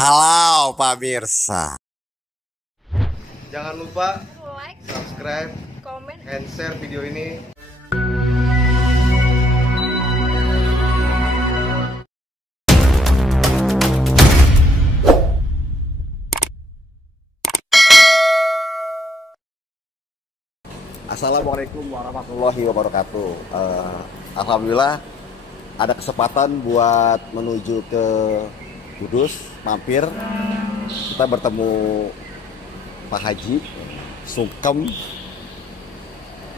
halau pemirsa. Jangan lupa like, subscribe, komen, and share video ini. Assalamualaikum warahmatullahi wabarakatuh. Alhamdulillah ada kesempatan buat menuju ke Kudus, mampir. Kita bertemu Pak Haji Sungkem,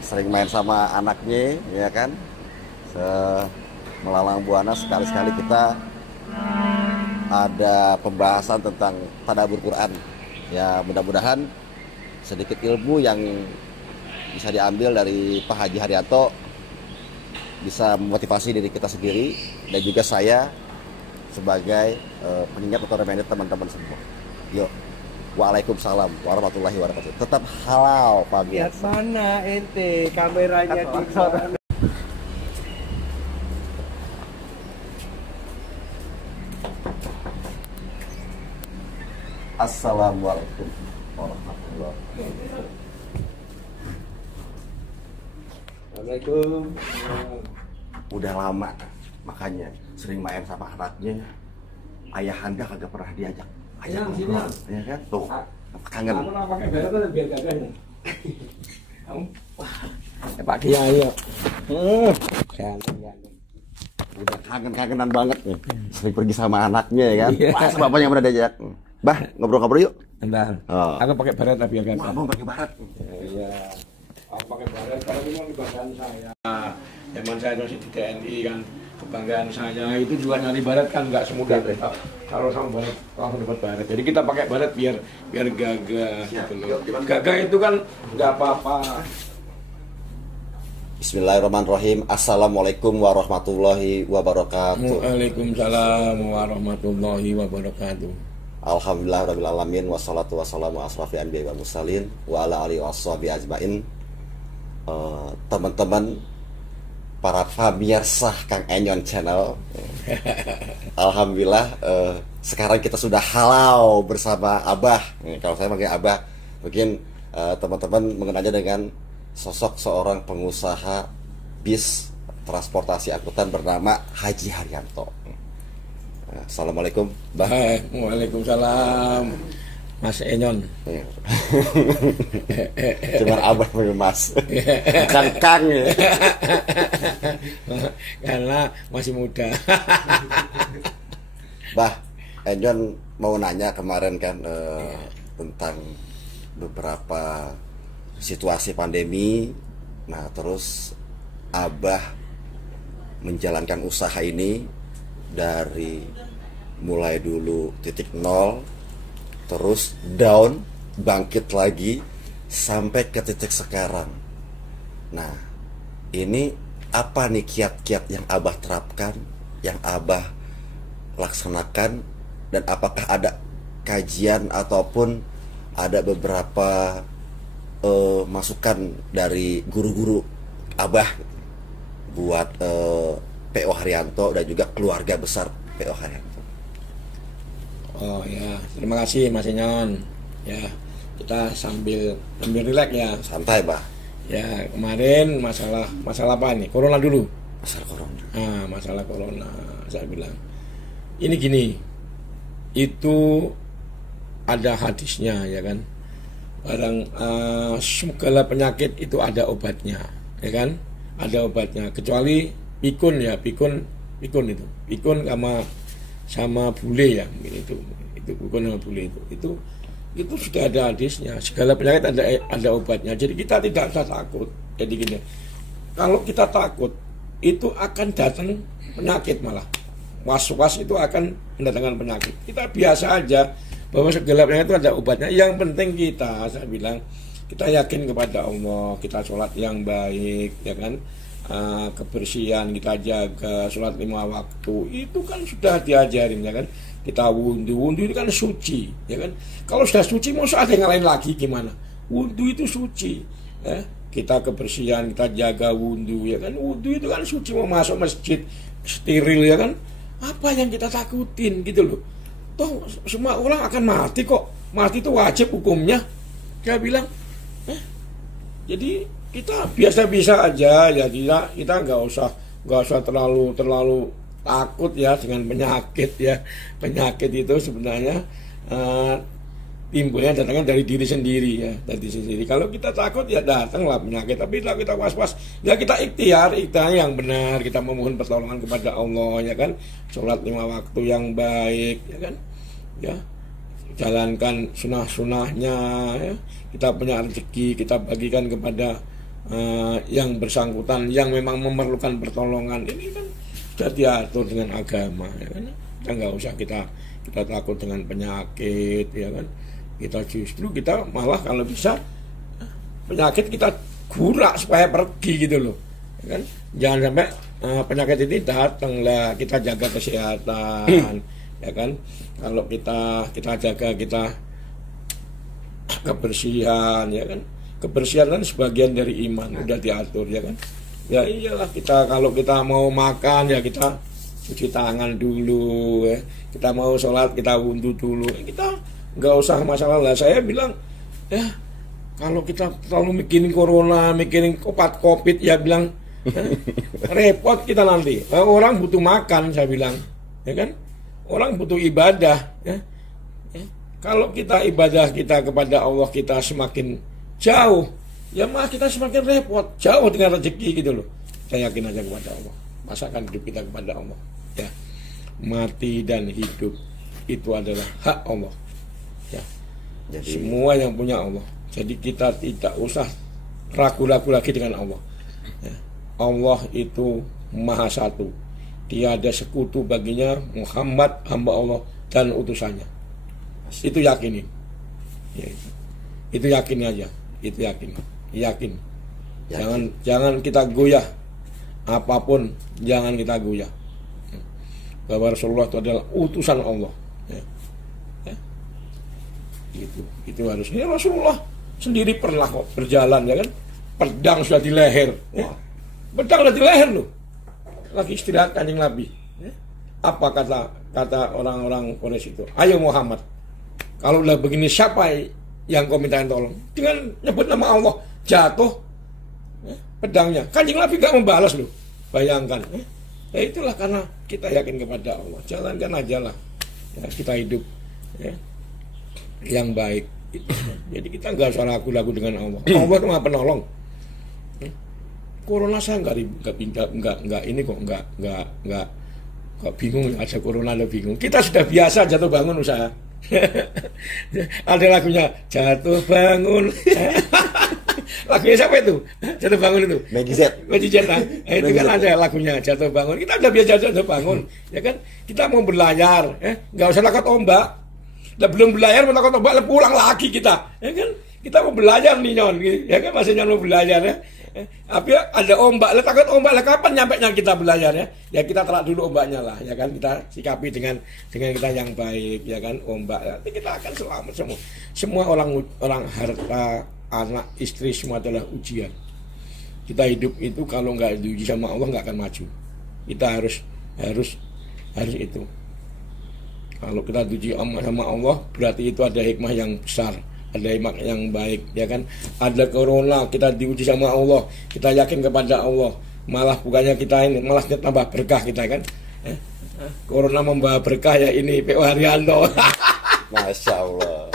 sering main sama anaknya, ya kan? Melalang buana, sekali-sekali kita ada pembahasan tentang tadabbur Quran. Ya, mudah-mudahan sedikit ilmu yang bisa diambil dari Pak Haji Haryanto bisa memotivasi diri kita sendiri dan juga saya sebagai pengingat atau reminder teman-teman semua. Yuk, waalaikumsalam warahmatullahi wabarakatuh. Tetap halal Pak. Lihat mana ente kameranya di mana? Assalamualaikum warahmatullahi wabarakatuh. Assalamualaikum. Udah lama makanya sering main sama anaknya. Ayahanda kagak pernah diajak. Ayah ngobrol, ya kan? Tuh, kangen. Kamu nak pakai beret kan biar gagah nih. Kamu, Pak Kiai ya. Udah kangen-kangenan banget nih. Sering pergi sama anaknya, ya kan? Pas bapaknya pernah diajak. Bah, ngobrol-ngobrol yuk. Bentar. Oh. Aku pakai beret tapi biar gagah. Abang pakai baret. Iya. Aku pakai baret karena ini memang kebanggaan saya. Zaman saya masih di TNI kan, kebanggaan saya itu juga nyari baret kan nggak semudah kita. Kalau sama baret langsung dapat baret. Jadi kita pakai baret biar gagah. Gitu loh. Gagah itu kan nggak apa-apa. Bismillahirrahmanirrahim. Assalamualaikum warahmatullahi wabarakatuh. Waalaikumsalam warahmatullahi wabarakatuh. Alhamdulillahirabbil alamin wassalatu wassalamu asrofil anbiya'i wal mursalin wa ala alihi washabihi ajmain. Teman-teman para pemirsa Kang Enyon channel, alhamdulillah sekarang kita sudah halau bersama Abah. Kalau saya panggil Abah, mungkin teman-teman mengenalnya dengan sosok seorang pengusaha bis transportasi angkutan bernama Haji Haryanto. Assalamualaikum, Bah. Waalaikumsalam, Mas Enyon. Cuma Abah panggil Mas, bukan Kang ya. Karena masih muda. Bah, Enyon mau nanya kemarin kan tentang beberapa situasi pandemi. Nah, terus Abah menjalankan usaha ini dari mulai dulu titik nol, terus down, bangkit lagi sampai ke titik sekarang. Nah, ini apa nih kiat-kiat yang Abah terapkan, yang Abah laksanakan, dan apakah ada kajian ataupun ada beberapa masukan dari guru-guru Abah buat PO Haryanto dan juga keluarga besar PO Haryanto? Oh ya, terima kasih Mas Enyon. Ya, kita sambil rileks ya. Santai, Bah. Ya, kemarin masalah apa nih? Corona dulu. Masalah corona. Masalah corona. Saya bilang, ini gini, itu ada hadisnya ya kan. Segala penyakit itu ada obatnya, ya kan? Ada obatnya. Kecuali pikun ya, pikun itu. Pikun sama bule ya, mungkin itu pikun sama bule itu sudah ada hadisnya. Segala penyakit ada obatnya. Jadi kita tidak usah takut. Jadi gini, kalau kita takut itu akan datang penyakit, malah was-was itu akan mendatangkan penyakit. Kita biasa aja bahwa segala penyakit itu ada obatnya. Yang penting saya bilang, kita yakin kepada Allah, kita sholat yang baik, ya kan, kebersihan kita jaga, sholat 5 waktu, itu kan sudah diajarin, ya kan. Kita wudhu itu kan suci, ya kan. Kalau sudah suci, mau ada yang lain lagi gimana? Wudhu itu suci, ya. Kita kebersihan, kita jaga wudhu, ya kan. Wudhu itu kan suci, mau masuk masjid steril, ya kan. Apa yang kita takutin gitu loh. toh semua orang akan mati kok, mati itu wajib hukumnya. Dia bilang, jadi kita biasa-biasa aja ya, kita nggak usah terlalu takut ya dengan penyakit ya. Penyakit itu sebenarnya timbulnya datangnya dari diri sendiri ya, dari diri sendiri. Kalau kita takut ya datanglah penyakit, tapi kalau kita was-was ya kita ikhtiar yang benar, kita memohon pertolongan kepada Allah ya kan, sholat 5 waktu yang baik ya kan, ya jalankan sunnah-sunnahnya ya. Kita punya rezeki kita bagikan kepada yang bersangkutan yang memang memerlukan pertolongan. Ini kan sudah diatur dengan agama ya kan. Kita nggak usah kita takut dengan penyakit ya kan. Kita malah kalau bisa penyakit kita gurak supaya pergi gitu loh ya kan. Jangan sampai penyakit ini datang lah, kita jaga kesehatan ya kan. Kalau kita jaga kita kebersihan ya kan, kebersihan kan sebagian dari iman, udah diatur ya kan. Ya iyalah, kalau kita mau makan ya kita cuci tangan dulu ya. Kita mau sholat kita wudhu dulu ya. Kita nggak usah masalah lah. Saya bilang ya, kalau kita terlalu mikirin corona, mikirin obat covid ya bilang repot kita nanti. Orang butuh makan saya bilang ya kan, orang butuh ibadah ya. Kalau kita ibadah kita kepada Allah kita semakin jauh ya, malah kita semakin repot, jauh dengan rezeki gitu loh. Saya yakin aja kepada Allah, masakan hidup kita kepada Allah ya. Mati dan hidup itu adalah hak Allah ya. Jadi semua yang punya Allah. Jadi kita tidak usah ragu-ragu lagi dengan Allah ya. Allah itu Maha Satu, tiada sekutu baginya. Muhammad hamba Allah dan utusannya. Itu yakinin ya, itu yakin aja, itu yakin. Jangan kita goyah apapun, jangan kita goyah bahwa Rasulullah itu adalah utusan Allah ya. Itu harusnya Rasulullah sendiri pernah kok berjalan ya kan, pedang sudah di leher ya. Pedang sudah di leher loh, lagi istirahat Kanjeng Nabi ya. Apa kata orang-orang Quraisy itu, ayo Muhammad, kalau udah begini siapa yang kau mintain tolong? Dengan nyebut nama Allah jatuh ya, pedangnya. Kanjeng Nabi gak membalas loh. Bayangkan ya, itulah karena kita yakin kepada Allah. Jalankan aja lah ya, kita hidup ya, yang baik itu. Jadi kita gak usah ragu-ragu dengan Allah. Allah itu Maha Penolong ya. Corona saya nggak ini kok nggak bingung ada corona, ada bingung. Kita sudah biasa jatuh bangun usaha. Ada lagunya jatuh bangun. Lagunya siapa itu? Jatuh bangun itu Megizet itu kan ada lagunya jatuh bangun. Kita udah biasa jatuh bangun ya kan. Kita mau berlayar nggak usah takut ombak. Udah belum berlayar mau takut ombak, pulang lagi kita ya kan. Kita mau belajar nih Nyon ya kan, masih Nyon mau belajar ya. Tapi ada ombak, takut ombak lah, kapan nyampenya kita belajar ya? Ya kita telak dulu ombaknya lah, ya kan, kita sikapi dengan kita yang baik, ya kan, ombak. Nanti kita akan selamat semua. Semua orang harta, anak, istri semua adalah ujian. Kita hidup itu kalau nggak diuji sama Allah nggak akan maju. Kita harus itu. Kalau kita diuji sama Allah berarti itu ada hikmah yang besar. Ada hikmah yang baik ya kan. Ada corona kita diuji sama Allah, kita yakin kepada Allah, malah bukannya kita ini malah tambah berkah kita kan. Corona membawa berkah ya ini P.O. Haryanto. Masya Allah.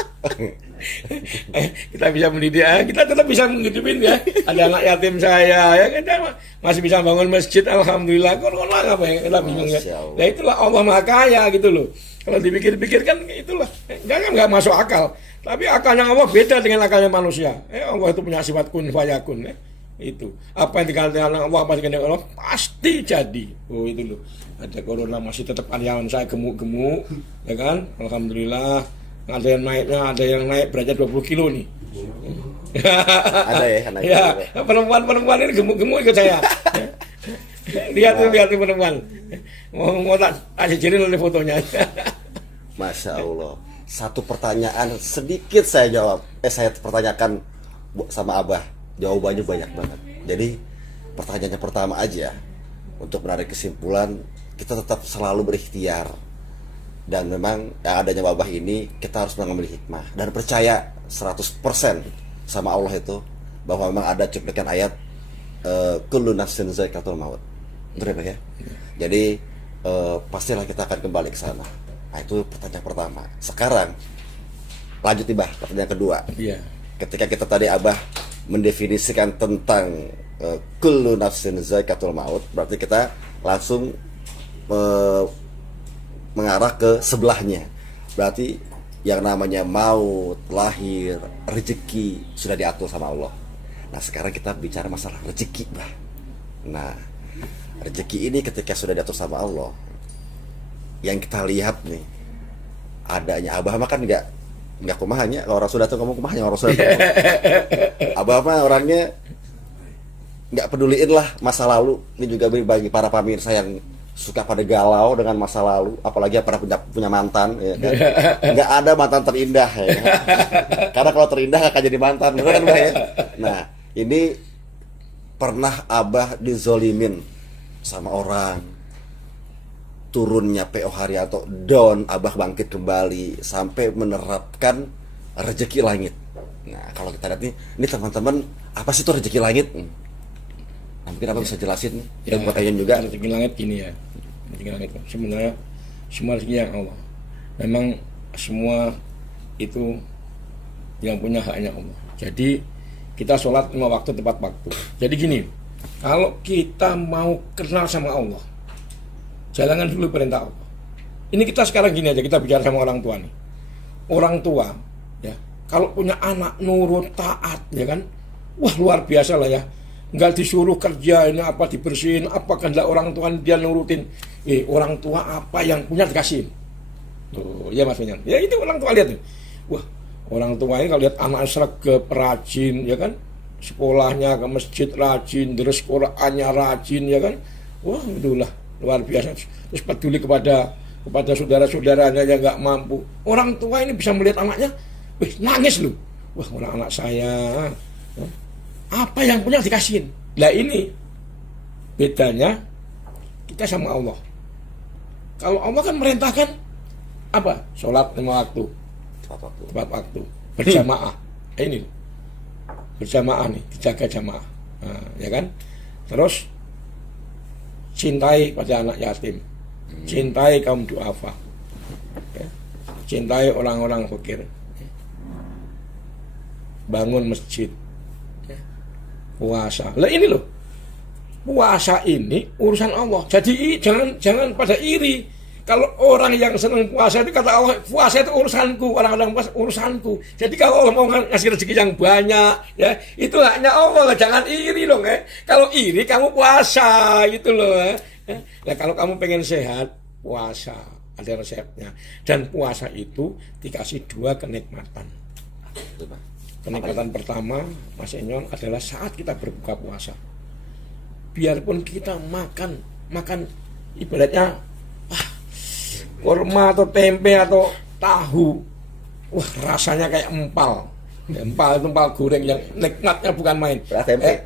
Kita bisa mendidik, kita tetap bisa menghidupin ya. Ada anak yatim saya ya, kita masih bisa bangun masjid, alhamdulillah. Corona apa yang kita bingung ya. Nah itulah Allah Maha Kaya gitu loh. Kalau dipikir-pikir kan itulah, jangan nggak masuk akal. Tapi akalnya Allah beda dengan akalnya manusia. Allah itu punya sifat kun fayakun. Itu apa yang dikatakan Allah, apa yang dikatakan Allah pasti jadi. Oh itu loh. Ada corona masih tetap karyawan saya gemuk-gemuk, ya kan? Alhamdulillah. Ada yang naik beratnya 20 kilo nih. Ada ya, ya perempuan ini gemuk-gemuk ikut saya. lihat perempuan. Mau tak jajarin oleh fotonya. Masya Allah. Satu pertanyaan sedikit saya jawab. Saya pertanyakan sama Abah. Jawabannya banyak banget. Jadi pertanyaannya pertama aja. Untuk menarik kesimpulan, kita tetap selalu berikhtiar. Dan memang adanya wabah ini kita harus mengambil hikmah dan percaya 100% sama Allah itu, bahwa memang ada cuplikan ayat kullu nafsin za'iqatul maut. Betul ya? Jadi pastilah kita akan kembali ke sana. Nah, itu pertanyaan pertama. Sekarang lanjut nih Bah, pertanyaan kedua. Iya. Ketika kita tadi Abah mendefinisikan tentang kullu nafsin za'iqatul maut, berarti kita langsung mengarah ke sebelahnya. Berarti yang namanya maut, lahir, rezeki sudah diatur sama Allah. Nah, sekarang kita bicara masalah rezeki, Bah. Nah, rezeki ini ketika sudah diatur sama Allah, yang kita lihat nih adanya Abah mah kan nggak kumahanya, kalau orang sudah tuh ngomong kumahanya orang sudah tuh. Abah mah orangnya nggak peduliin lah masa lalu. Ini juga bagi para pemirsa yang suka pada galau dengan masa lalu, apalagi pada punya mantan, ya kan? Nggak ada mantan terindah, ya kan? Karena kalau terindah nggak akan jadi mantan, benar kan Bah ya? Nah, ini pernah Abah dizolimin sama orang, turunnya PO Haryanto, down, Abah bangkit kembali sampai menerapkan rezeki langit. Nah, kalau kita lihat nih, ini teman-teman, apa sih itu rezeki langit? Nah, mungkin Abah bisa jelasin nih, dan buat kalian juga. Rezeki langit gini ya, rezeki langit sebenarnya semua rezeki yang Allah. Memang semua itu yang punya haknya Allah. Jadi kita sholat 5 waktu tepat waktu. Jadi gini, kalau kita mau kenal sama Allah, jalankan dulu perintah Allah. Ini kita sekarang gini aja, kita bicara sama orang tua nih. Orang tua, ya, kalau punya anak nurut, taat, ya kan, wah luar biasa lah ya. Nggak disuruh kerja, ini apa dibersihin, apa kehendak orang tua dia nurutin. Orang tua apa yang punya dikasih. Tuh, ya Mas Benyan. Ya itu orang tua lihat nih. Wah, orang tua ini kalau lihat anak sregep, rajin, ya kan, sekolahnya ke masjid rajin, terus Qur'annya rajin, ya kan. Wah, itulah luar biasa. Terus peduli kepada saudara-saudaranya yang nggak mampu. Orang tua ini bisa melihat anaknya, nangis loh. Wah, orang anak saya apa yang punya dikasihin. Lah ini bedanya kita sama Allah. Kalau Allah kan merintahkan apa? Sholat 5 waktu, tepat waktu, berjamaah. Ini berjamaah nih, dijaga jamaah, nah, ya kan. Terus cintai pada anak yatim, cintai kaum duafa, ya. Cintai orang-orang fakir, ya. Bangun masjid, ya. Puasa. Lah ini loh, puasa ini urusan Allah. Jadi jangan pada iri. Kalau orang yang senang puasa itu kata Allah, puasa itu urusanku, orang-orang puasa urusanku. Jadi kalau Allah mau ngasih rezeki yang banyak, ya itu haknya Allah. Jangan iri loh, ya. Kalau iri kamu puasa gitu loh. Ya. Nah, kalau kamu pengen sehat, puasa ada resepnya. Dan puasa itu dikasih 2 kenikmatan. Kenikmatan pertama, Mas Enyon, adalah saat kita berbuka puasa. Biarpun kita makan ibaratnya kurma atau tempe atau tahu, wah rasanya kayak empal goreng yang nikmatnya bukan main.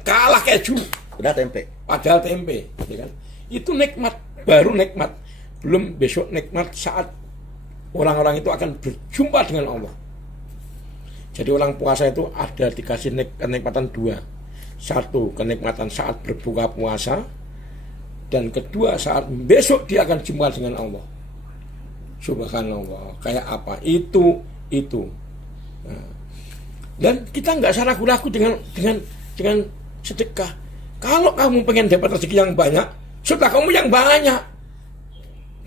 Kalah keju. Udah tempe. Padahal tempe, ya kan? Itu nikmat, baru nikmat. Belum besok nikmat saat orang-orang itu akan berjumpa dengan Allah. Jadi orang puasa itu ada dikasih kenikmatan 2. 1, kenikmatan saat berbuka puasa, dan kedua saat besok dia akan jumpa dengan Allah. Subhanallah, kayak apa? Itu. Nah, dan kita nggak usah ragu-ragu dengan sedekah. Kalau kamu pengen dapat rezeki yang banyak, sudah kamu yang banyak.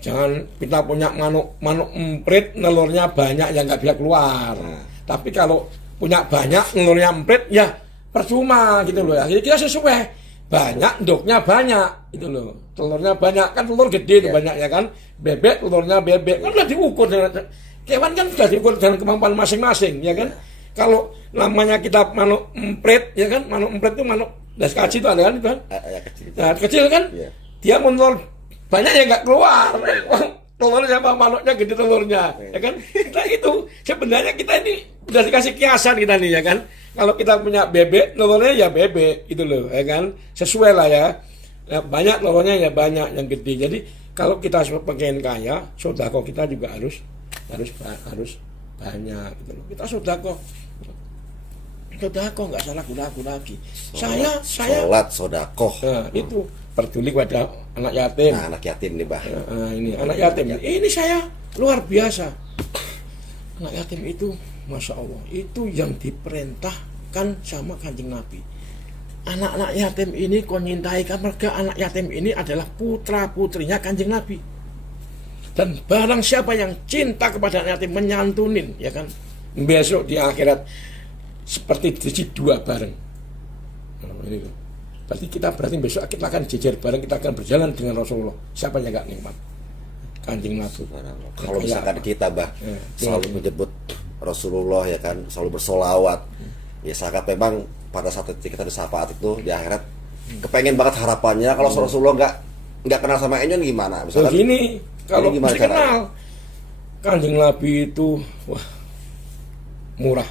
Jangan kita punya manuk emprit, nelurnya banyak yang nggak bisa keluar. Tapi kalau punya banyak, nelurnya emprit, ya percuma gitu loh. Jadi kita sesuai. Banyak, ndoknya banyak, itu loh. Telurnya banyak, kan telur gede itu banyak ya kan. Bebek, telurnya bebek, kan sudah diukur. Kewan kan sudah diukur dengan kemampuan masing-masing, ya kan. Kalau namanya kita manuk emprit, ya kan, manuk emprit itu manuk das kaji itu ada kan, itu kan. Nah, kecil kan, dia menelur banyak ya nggak keluar. Telurnya apa, manuknya gede telurnya, ya kan. Nah itu sebenarnya kita ini udah dikasih kiasan kita nih, ya kan. Kalau kita punya bebek, telurnya ya bebek, gitu loh, ya kan. Sesuai lah ya. Banyak telurnya ya banyak yang gede. Jadi kalau kita pengen kaya, sodako kita juga harus banyak gitu loh. Kita sodako nggak salah gunaku lagi. Saya sholat sodako. Nah, itu peduli pada anak yatim. Nah, anak yatim nih, Bah. Ini anak yatim. Ini saya luar biasa. Anak yatim itu, masya Allah, itu yang diperintahkan sama Kanjeng Nabi. Anak-anak yatim ini kau nyintai, mereka anak yatim ini adalah putra putrinya Kanjeng Nabi. Dan barang siapa yang cinta kepada anak yatim, menyantunin, ya kan, besok di akhirat seperti di dua bareng. Ini loh. Berarti besok kita akan jejer bareng, kita akan berjalan dengan Rasulullah. Siapa yang gak nikmat? Kanjeng Nabi. Kalau misalkan kita, Bah, selalu menyebut Rasulullah, ya kan, selalu bersolawat, ya sangat memang pada saat kita di syafaat itu di akhirat kepengen banget harapannya kalau Rasulullah nggak kenal sama Enyon gimana? Misalkan begini, kalau gimana kenal Kanjeng Nabi itu wah murah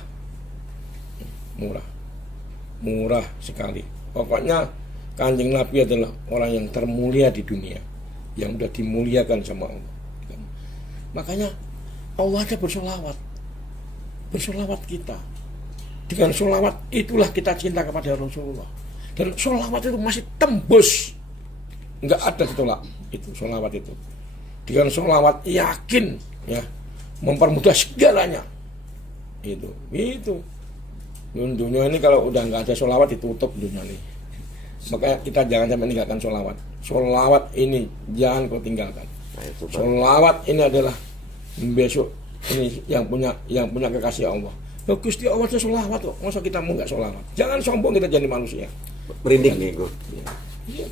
sekali. Pokoknya Kanjeng Nabi adalah orang yang termulia di dunia, yang sudah dimuliakan sama Allah. Makanya Allah ada bersolawat kita. Dengan solawat itulah kita cinta kepada Rasulullah. Dan solawat itu masih tembus, nggak ada ditolak. Itu solawat itu. Dengan solawat yakin, ya, mempermudah segalanya. Itu. Dunia ini kalau udah nggak ada solawat ditutup dunia ini. Makanya kita jangan sampai meninggalkan solawat. Solawat ini jangan kau tinggalkan. Solawat ini adalah besok ini yang punya kekasih Allah. Gusti Allah itu sholawat kok. Masa kita mau nggak sholawat? Jangan sombong kita jadi manusia. Merinding nih gue.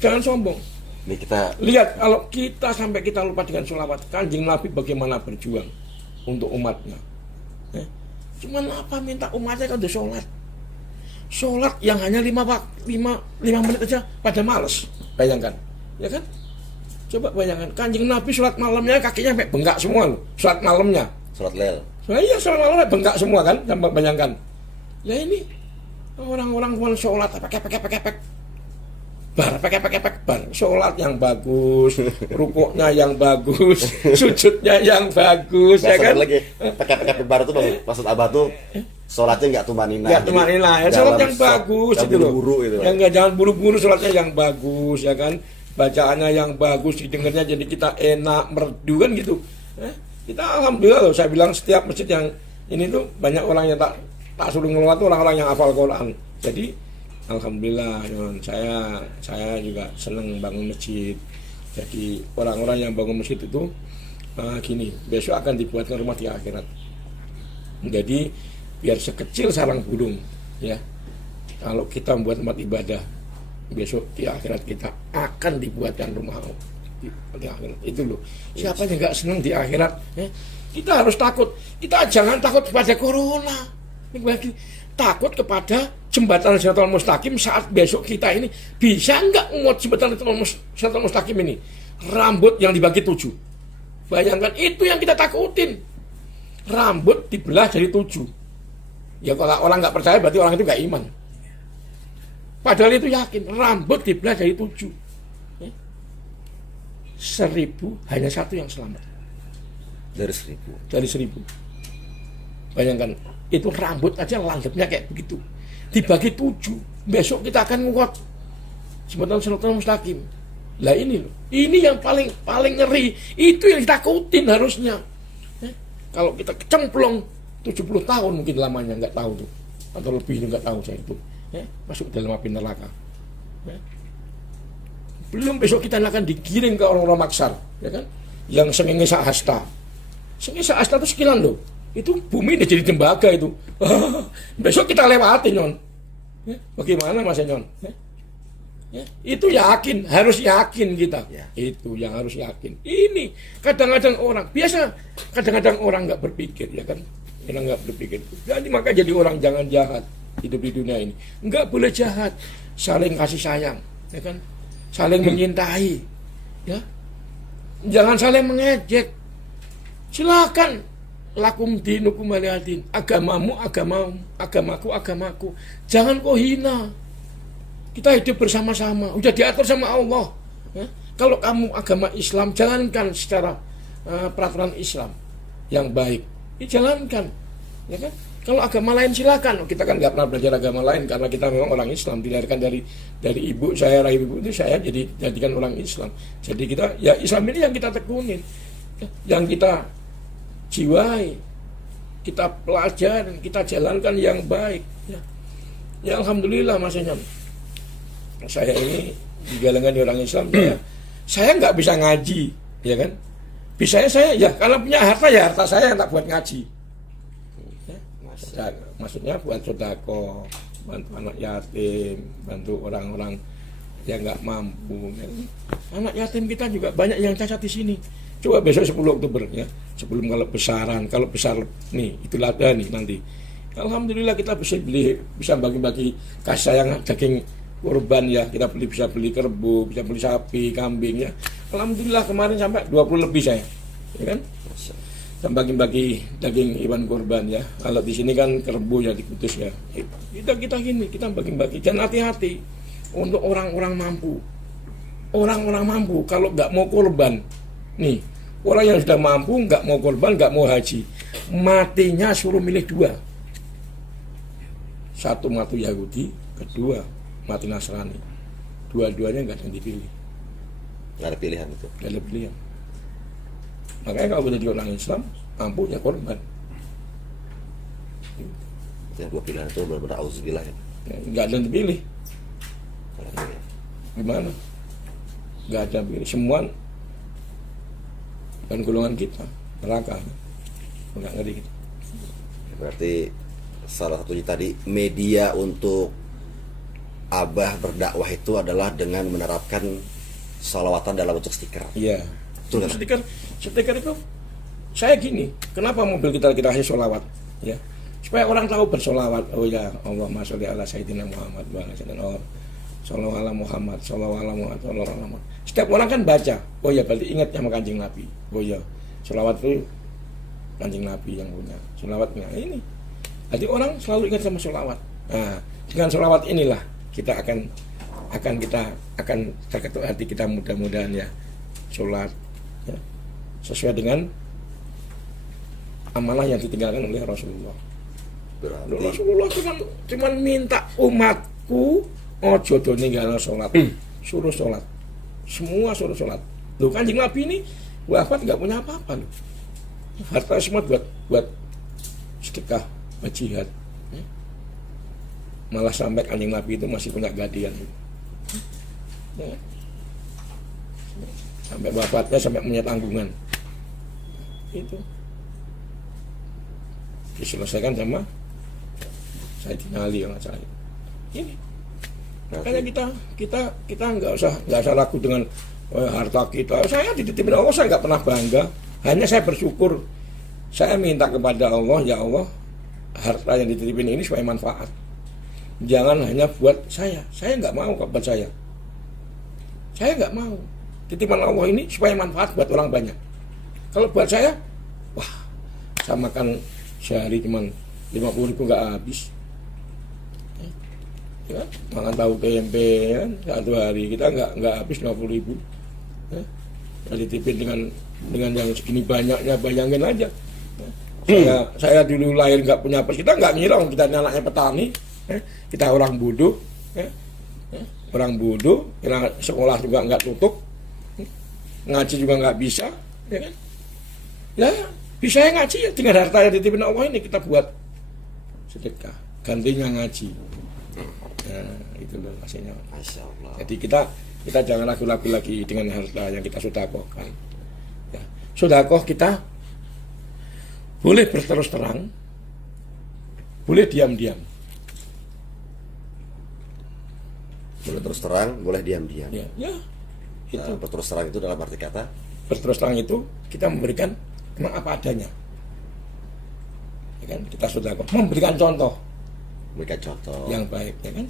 Jangan sombong. Nih kita lihat kalau kita sampai kita lupa dengan sholawat, Kanjeng Nabi bagaimana berjuang untuk umatnya. Cuman apa minta umatnya kan udah sholat. Sholat yang hanya 5 menit aja pada males. Bayangkan, ya kan? Coba bayangkan, Kanjeng Nabi sholat malamnya kakinya sampai bengkak semua loh. Sholat malamnya. sholat lel. Iya, sholat malamnya bengkak semua kan, bayangkan. Ya ini orang-orang sholat pakai bar, sholat yang bagus, rukuknya yang bagus, sujudnya yang bagus, ya kan? Lagi pakai bar itu maksud abah tuh sholatnya nggak tumanina. Nggak tumanina, ya sholat yang bagus itu loh. Itu. Yang nggak jangan buru-buru, sholatnya yang bagus, ya kan? Bacaannya yang bagus, didengarnya jadi kita enak, merdu kan gitu. Kita alhamdulillah loh, saya bilang setiap masjid yang ini tuh banyak orang yang tak suruh ngelola tuh orang-orang yang hafal Quran. Jadi alhamdulillah, saya juga senang bangun masjid. Jadi orang-orang yang bangun masjid itu gini, besok akan dibuatkan rumah di akhirat. Jadi biar sekecil sarang burung, ya. Kalau kita membuat tempat ibadah, besok di akhirat kita akan dibuatkan rumah di akhirat. Itu loh. Siapa yang nggak senang di akhirat? Kita harus takut. Kita jangan takut kepada corona. Lagi takut kepada jembatan Shiratal Mustaqim saat besok kita ini bisa nggak nguat jembatan Shiratal Mustaqim ini, rambut yang dibagi 7. Bayangkan itu yang kita takutin, rambut dibelah jadi 7. Ya kalau orang nggak percaya berarti orang itu nggak iman. Padahal itu yakin, rambut dibelah jadi 7. 1000 hanya satu yang selamat dari 1000. Bayangkan, itu rambut aja langgepnya kayak begitu, dibagi 7. Besok kita akan nguat jembatan Shiratal Mustaqim. Lah ini loh, ini yang paling ngeri. Itu yang ditakutin harusnya. Kalau kita kecemplung 70 tahun mungkin lamanya, nggak tahu tuh, atau lebih nggak tahu saya itu, masuk dalam api neraka. Belum besok kita akan digiring ke orang-orang maksar, ya kan? Yang sengenge sahasta. Sengenge sahasta itu sekilan loh. Itu bumi udah jadi tembaga itu. Besok kita lewati, Nyon. Bagaimana Mas Nyon? Itu yakin, harus yakin kita. Itu yang harus yakin. Ini kadang-kadang orang nggak berpikir, ya kan? Orang nggak berpikir. Jadi maka jadi orang jangan jahat hidup di dunia ini. Nggak boleh jahat, saling kasih sayang, ya kan? Saling menyintai, ya. Jangan saling mengejek. Silakan, lakum dinukum waliyadin. Agamamu, agamaku. Jangan kau hina. Kita hidup bersama-sama. Udah diatur sama Allah. Ya? Kalau kamu agama Islam, jalankan secara peraturan Islam yang baik. Jalankan, ya kan? Kalau agama lain silakan. Kita kan nggak pernah belajar agama lain karena kita memang orang Islam, dilahirkan dari ibu saya, rahim ibu itu saya jadikan orang Islam. Jadi kita, ya Islam ini yang kita tekunin, yang kita jiwai, kita pelajari, kita jalankan yang baik. Ya alhamdulillah maksudnya. Saya ini digalangkan orang Islam, saya nggak bisa ngaji, ya kan? Bisanya saya, ya kalau punya harta ya harta saya yang tak buat ngaji. Maksudnya buat sodako, bantu anak yatim, bantu orang-orang yang nggak mampu. Anak yatim kita juga banyak yang cacat di sini. Coba besok 10 Oktober ya, sebelum kalau besar nih, itulah ada nih nanti. Alhamdulillah kita bisa bagi-bagi kasih sayang daging kurban ya, kita bisa beli kerbau, bisa beli sapi, kambing ya. Alhamdulillah kemarin sampai 20 lebih saya, ya kan? Dan bagi-bagi daging hewan kurban ya. Kalau di sini kan kerbau ya di Kudus ya. Kita gini, kita bagi-bagi. Dan hati-hati untuk orang-orang mampu. Orang-orang mampu kalau nggak mau kurban, nih orang yang sudah mampu nggak mau kurban, nggak mau haji, matinya suruh milih 2. Satu mati Yahudi, kedua mati Nasrani. Dua-duanya nggak ada yang dipilih. Nggak ada pilihan itu. Nggak ada pilihan. Makanya kalau jadi orang Islam mampu ya korban. Yang 2 pilihan itu benar-benar auzubillah ya. Nggak ada yang dipilih. Gimana? Nggak ada yang pilih. Semua dan golongan kita neraka. Nggak ngerti kita. Berarti salah satunya tadi media untuk Abah berdakwah itu adalah dengan menerapkan sholawatan dalam bentuk stiker. Iya. Betul, Stiker itu saya gini, kenapa mobil kita kasih sholawat ya, supaya orang tahu bersolawat. Oh ya, Allahumma sholli ala sayyidina Muhammad wa ala sayyidina sallallahu ala Muhammad sallallahu ala Muhammad. Setiap orang kan baca, oh ya berarti ingat sama Kanjeng Nabi. Oh ya, sholawat itu Kanjeng Nabi yang punya sholawatnya ini. Jadi orang selalu ingat sama sholawat. Nah, dengan sholawat inilah kita akan terketuk hati kita, mudah-mudahan ya sholat ya, sesuai dengan amanah yang ditinggalkan oleh Rasulullah. Rasulullah cuma minta umatku ojo do ninggalno sholat, suruh sholat, semua suruh sholat. Loh, Kanjeng Nabi ini wafat nggak punya apa-apa loh, harta semua buat sedekah, buat jihad. Malah sampai Kanjeng Nabi itu masih punya gadian ya. Sampai wafatnya sampai punya tanggungan itu diselesaikan sama Sayyidina Ali yang salah ini. Makanya kita nggak usah ragu dengan harta kita. Saya dititipin Allah, saya nggak pernah bangga, hanya saya bersyukur. Saya minta kepada Allah, ya Allah, harta yang dititipin ini supaya manfaat, jangan hanya buat saya nggak mau buat saya nggak mau. Titipan Allah ini supaya manfaat buat orang banyak. Kalau buat saya, wah, saya makan sehari cuma 50.000 nggak habis. Ya, makan tahu tempe kan, satu hari kita nggak habis 50.000. Jadi tipin dengan yang segini banyaknya, bayangin aja. Saya dulu lahir nggak punya apa, kita nggak ngira kita anaknya petani, kita orang bodoh, sekolah juga nggak tutup, ngaji juga nggak bisa, ya kan? Ya bisa ya ngaji ya, dengan harta yang dititipin Allah ini kita buat sedekah, gantinya ngaji. Nah, itu loh hasilnya. Masya Allah. Jadi kita jangan ragu-ragu lagi dengan harta yang kita sedekahkan. Ya. Sedekah kita boleh berterus terang, boleh diam-diam. Boleh terus terang, boleh diam-diam. Ya. Itu. Nah, berterus terang itu dalam arti kata? Berterus terang itu kita memberikan memang apa adanya. Ya kan? Kita sedekah, memberikan contoh. Memberikan contoh yang baik, ya kan?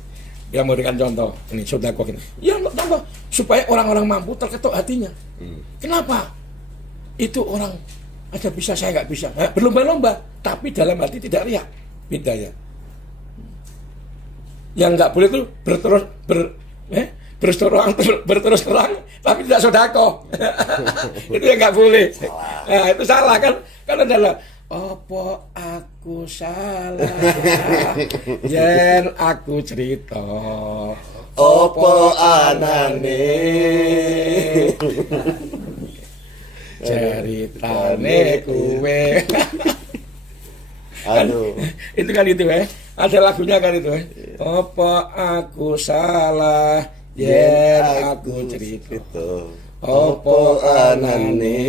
Ya memberikan contoh. Ini sedekah ini. Ya contoh supaya orang-orang mampu terketuk hatinya. Kenapa? Itu orang ada bisa, saya nggak bisa. Berlomba-lomba, tapi dalam hati tidak riak. Beda ya. Yang nggak boleh itu berterus terang tapi tidak sodako. Itu yang nggak boleh. Nah, itu salah kan adalah opo aku salah yen aku cerita opo anane ceritane kuwe. Aduh. Itu kan itu ada lagunya kan itu opo aku salah yen aku cerita opo anane.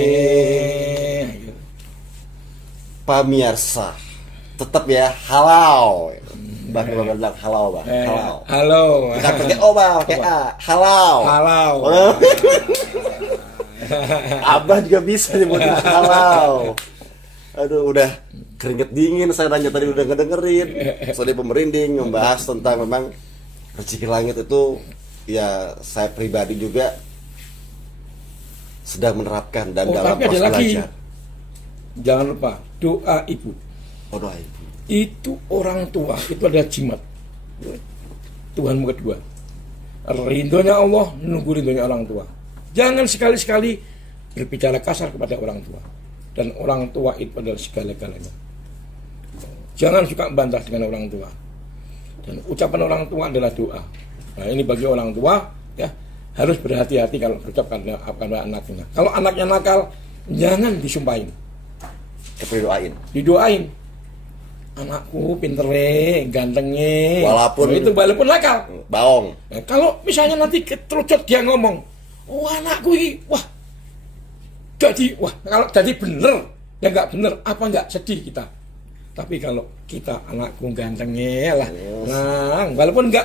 Pamirsa tetap ya halau. Bah bilang halau, Bah. Halau. Halo. Bukan pakai O, Bah, pakai A. Halau. Halau. Abah juga bisa nyebutin halau. Aduh, udah keringet dingin saya nanya tadi udah ngedengerin. Soalnya pemerinding membahas tentang memang rezeki langit itu ya saya pribadi juga sedang menerapkan dan dalam tapi ada proses lagi. belajar. Jangan lupa doa ibu. Oh, doa ibu. Itu orang tua, itu adalah jimat. Tuhanmu kedua. Ridhonya Allah, nunggu ridhonya orang tua. Jangan sekali-sekali berbicara kasar kepada orang tua. Dan orang tua itu adalah segala-galanya. Jangan suka membantah dengan orang tua. Dan ucapan orang tua adalah doa. Nah, ini bagi orang tua ya harus berhati-hati kalau berucap kepada anaknya. Kalau anaknya nakal, jangan disumpahin. Didoain. Anakku pintere, gantengnya. Walaupun nakal. Baong. Nah, kalau misalnya nanti keterucut dia ngomong, oh anakku ini, kalau jadi bener, ya nggak bener, apa nggak sedih kita? Tapi kalau kita anakku gantengnya lah, nah, walaupun dia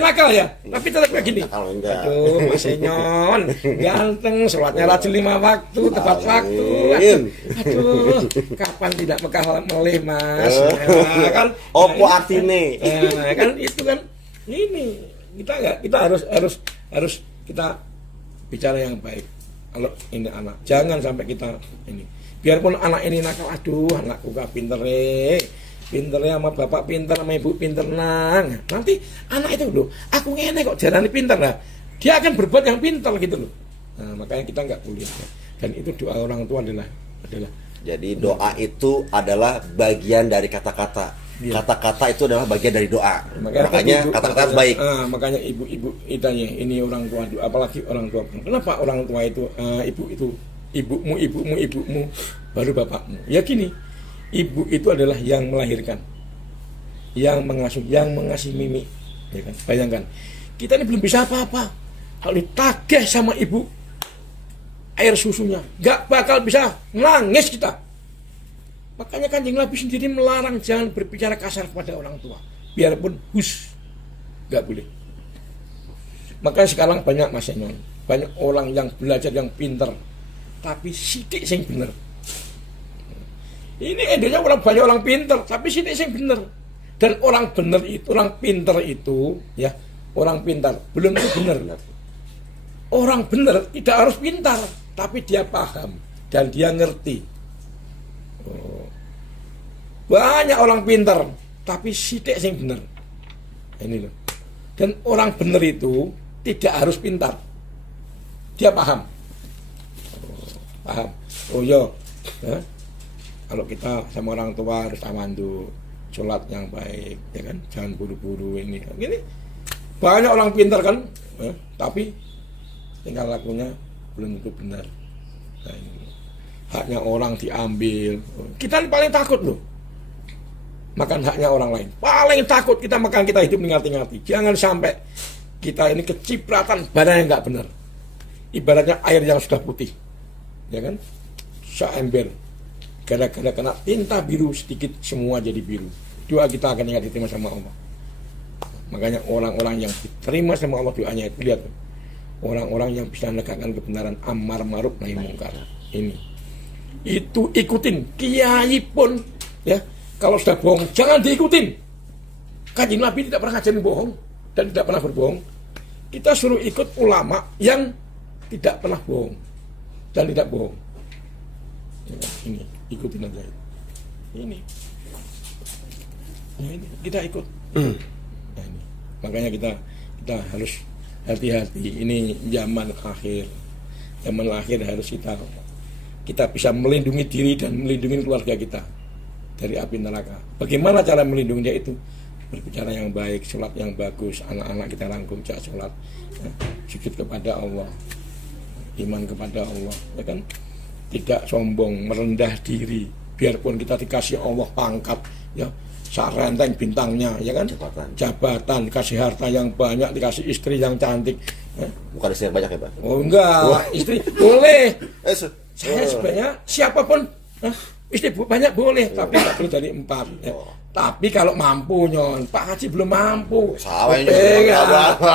nakal ya, tapi tetap kayak gini. Aduh, Mas Enyon, ganteng, sholatnya rajin 5 waktu, tepat waktu. Aduh, kapan tidak meleh Mas? Nah, kan? Opo artine? Kan itu kan, ini kita harus kita bicara yang baik. Kalau ini anak, jangan sampai kita ini. Biarpun anak ini nakal, aduh anakku gak pintere sama bapak pinter, sama ibu pinter nang. Nanti anak itu loh, aku ngene kok jarane pinter lah. Dia akan berbuat yang pinter gitu loh. Nah, makanya kita nggak boleh. Dan itu doa orang tua adalah. Jadi doa itu adalah bagian dari kata-kata. Kata-kata itu adalah bagian dari doa. Makanya kata-kata baik. Makanya ibu-ibu itanya ini orang tua, apalagi orang tua. Kenapa orang tua itu ibu itu ibumu baru bapakmu? Ya gini, ibu itu adalah yang melahirkan, yang mengasuh, yang mengasih mimi, ya kan? Bayangkan, kita ini belum bisa apa-apa, kalau ditagih sama ibu air susunya, nggak bakal bisa, nangis kita. Makanya Kanjeng Nabi sendiri melarang jangan berbicara kasar kepada orang tua, biarpun nggak boleh. Makanya sekarang banyak Mas Enyon, banyak orang yang belajar yang pinter, tapi sidik sing bener. Ini Indonesia banyak orang pinter, tapi sidik sing bener. Dan orang bener itu, orang pinter itu, ya orang pintar belum tentu bener. Orang bener tidak harus pintar, tapi dia paham dan dia ngerti. Banyak orang pinter, tapi sidik sing bener. Ini loh. Dan orang bener itu tidak harus pintar, dia paham. Paham? Oh iya, ya? Kalau kita sama orang tua harus tawadhu, sholat yang baik, ya kan? Jangan buru-buru ini. Gini, banyak orang pintar kan, ya? Tapi tinggal lakunya belum tentu benar. Nah, ini. Haknya orang diambil. Kita paling takut loh, makan haknya orang lain. Paling takut kita makan, kita hidup ngati-ngati. Jangan sampai kita ini kecipratan barang yang nggak benar. Ibaratnya air yang sudah putih, ya kan, seember gara-gara kena tinta biru sedikit semua jadi biru. Doa kita akan ingat diterima sama Allah. Makanya orang-orang yang diterima sama Allah doanya itu, lihat orang-orang yang bisa menegakkan kebenaran, amar ma'ruf nahi mungkar. Ini itu ikutin. Kiai pun ya kalau sudah bohong jangan diikutin. Kanjeng Nabi tidak pernah ngajarin bohong dan tidak pernah berbohong. Kita suruh ikut ulama yang tidak pernah bohong dan tidak bohong. Ya, ini ikutin aja. Ini, ya, ini kita ikut. Nah, ini. Makanya kita kita harus hati-hati. Ini zaman akhir harus kita bisa melindungi diri dan melindungi keluarga kita dari api neraka. Bagaimana cara melindunginya itu? Berbicara yang baik, sholat yang bagus, anak-anak kita rangkum sholat, ya, sujud kepada Allah, iman kepada Allah, ya kan? Tidak sombong, merendah diri, biarpun kita dikasih Allah pangkat, ya, sarenteng bintangnya, ya kan? Jabatan, dikasih harta yang banyak, dikasih istri yang cantik. Ya. Bukan istri yang banyak ya, Pak? Oh enggak, istri boleh. Saya sebenarnya siapapun istri banyak boleh, tapi nggak perlu dari 4. Ya. Tapi kalau mampu nyon, Pak Haji belum mampu.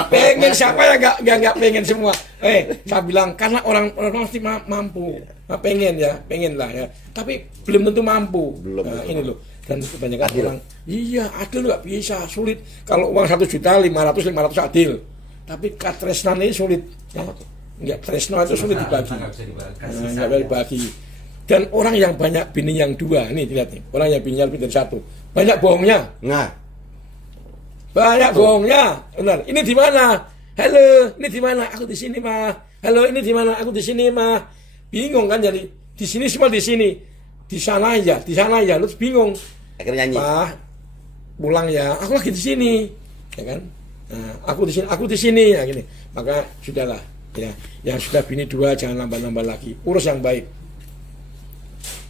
Pengen siapa ya nggak pengen semua. Saya bilang karena orang pasti mampu, pengen lah ya. Tapi belum tentu mampu. Ini loh. Dan kebanyakan orang, iya adil nggak bisa, sulit. Kalau uang 1 juta 500 adil. Tapi katresnan ini sulit. Ya. Nggak tresno itu sulit dibagi. Nggak bisa dibagi. Dan orang yang banyak bini yang 2, nih lihat nih, orang yang bininya lebih dari 1, banyak bohongnya. Nah, banyak bohongnya, benar. Ini di mana? Halo, ini di mana? Aku di sini mah. Halo, ini di mana? Aku di sini mah. Bingung kan jadi di sini semua di sini, di sana ya, lu bingung. Akhirnya nyanyi. Pak, pulang ya. Aku lagi di sini, ya kan? Nah, aku di sini ya gini. Maka sudahlah, ya. Yang sudah bini 2 jangan nambah-nambah lagi. Urus yang baik.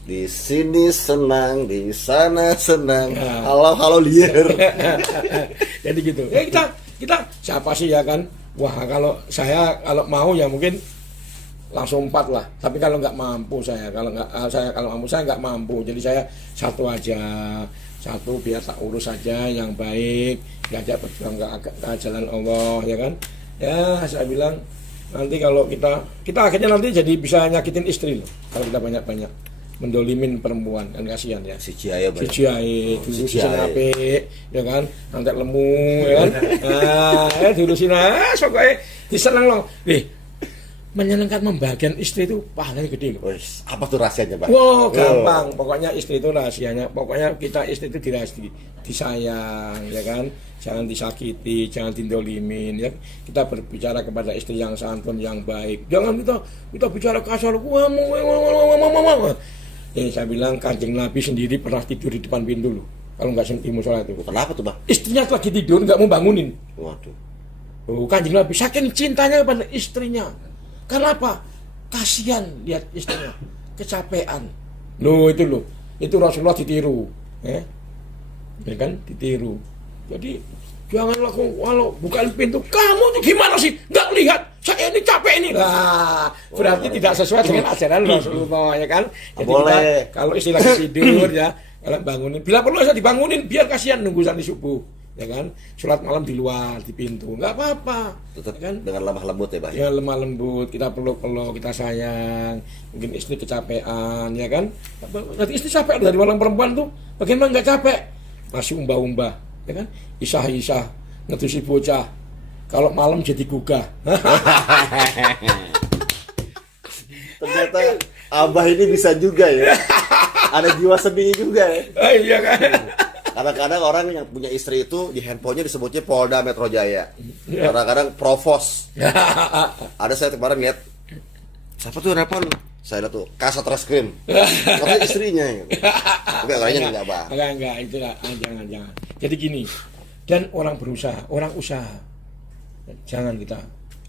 Di sini senang, di sana senang. Ya. Halo liar. Jadi gitu. Ya kita siapa sih ya kan? Wah, kalau mau ya mungkin langsung 4 lah. Tapi kalau nggak mampu kalau mampu saya nggak mampu. Jadi saya 1 aja. 1 biar tak urus saja yang baik, diajak berjuang ke jalan Allah, ya kan? Ya, saya bilang nanti kalau kita akhirnya nanti jadi bisa nyakitin istri loh. Kalau kita banyak mendolimin perempuan, kan kasihan ya. Si Ciaye dulu si apik, ya kan? Nanti lemu, ya kan? Nah, diurusin pokoknya diseneng loh. Menyenangkan membagian istri itu pahalanya gede loh. Apa tuh rahasianya, Pak? Wow, gampang. Pokoknya istri itu rahasianya. Pokoknya kita istri itu disayang, ya kan? Jangan disakiti, jangan dindolimin, ya. Kita berbicara kepada istri yang santun, yang baik. Jangan kita bicara kasar. Ini saya bilang Kanjeng Nabi sendiri pernah tidur di depan pintu loh. Kalau nggak di musola itu. Kenapa tuh, Bang? Istrinya lagi tidur nggak mau bangunin. Waduh. Oh, Kanjeng Nabi saking cintanya kepada istrinya. Kenapa? Kasihan lihat istrinya kecapean. Itu Rasulullah ditiru, ya kan ditiru. Jadi jangan kalau bukan pintu, kamu tuh gimana sih? Nggak lihat saya ini capek ini. Berarti tidak sesuai dengan ajaran Rasulullah, ya kan? Jadi kita, kalau istri lagi tidur ya, kalau bangunin, bila perlu saya dibangunin biar kasihan nunggu sampai subuh. Ya kan, sholat malam di luar di pintu nggak apa-apa, tetap ya kan? Dengan lemah lembut ya, Pak. Ya lemah lembut, kita peluk-peluk, kita sayang. Mungkin istri kecapean, ya kan? Nanti istri capek dari orang perempuan tuh, bagaimana nggak capek? Masih umbah-umbah, ya kan? Isah ngetusi bocah. Kalau malam jadi gugah. Ternyata Abah ini bisa juga ya. Ada jiwa seni juga ya. Iya kan? Kadang-kadang orang yang punya istri itu di handphonenya disebutnya Polda Metro Jaya. Kadang-kadang Provos. Ada saya kemarin lihat, siapa tuh nelfon? Saya lihat tuh Kasat Reskrim. Karena istrinya. Enggak, Bang. Enggak, itulah jangan. Jadi gini, dan orang berusaha, orang usaha. Jangan kita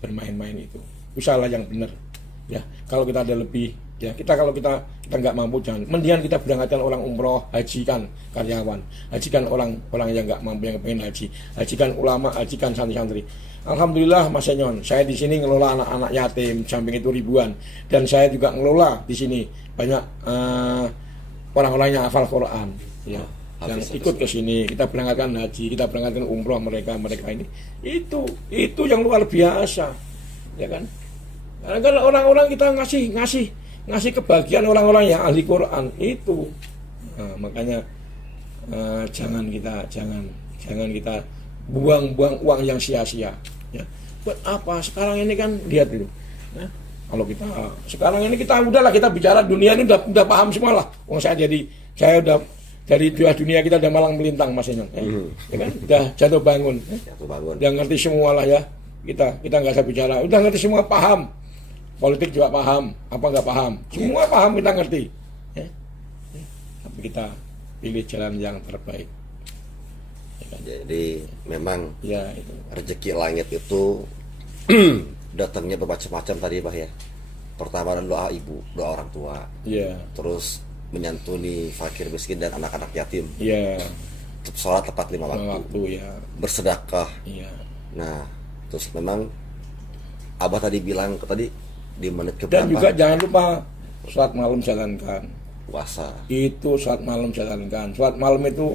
bermain-main itu. Usahalah yang benar. Ya, kalau kita ada lebih, ya kalau kita nggak mampu jangan. Mendingan kita berangkatkan orang umroh, hajikan karyawan, hajikan orang yang nggak mampu yang pengen haji, hajikan ulama, hajikan santri-santri. Alhamdulillah Mas Senyon, saya di sini ngelola anak-anak yatim, samping itu ribuan, dan saya juga ngelola di sini banyak orang-orang yang hafal Quran, ya. Yang ikut ke sini, kita berangkatkan haji, kita berangkatkan umroh mereka ini. Itu yang luar biasa, ya kan? Karena orang-orang kita ngasih kebahagiaan orang-orang yang ahli Quran itu. Nah, makanya jangan kita buang-buang uang yang sia-sia. Ya. Buat apa? Sekarang ini kan lihat dulu. Ya. Kalau sekarang ini kita udahlah kita bicara dunia ini udah paham semua lah. Saya udah dari dua dunia kita udah malang melintang Mas Enyon, ya kan? Udah jatuh bangun, Jatuh bangun. udah ngerti semua lah ya. Kita nggak usah bicara, udah ngerti semua, paham. Politik juga paham, apa nggak paham, semua paham, kita ngerti. Ya. Tapi kita pilih jalan yang terbaik. Ya kan? Jadi memang Ya itu. rezeki langit itu datangnya bermacam-macam tadi Bah ya. Pertama doa ibu, doa orang tua, Iya, terus menyantuni fakir miskin dan anak-anak yatim, iya. sholat tepat 5 waktu, Waktu ya, bersedekah. iya. Nah, terus memang Abah tadi bilang tadi di menit Dan juga keberapa jangan lupa sholat malam jalankan. puasa. Itu sholat malam jalankan. Sholat malam itu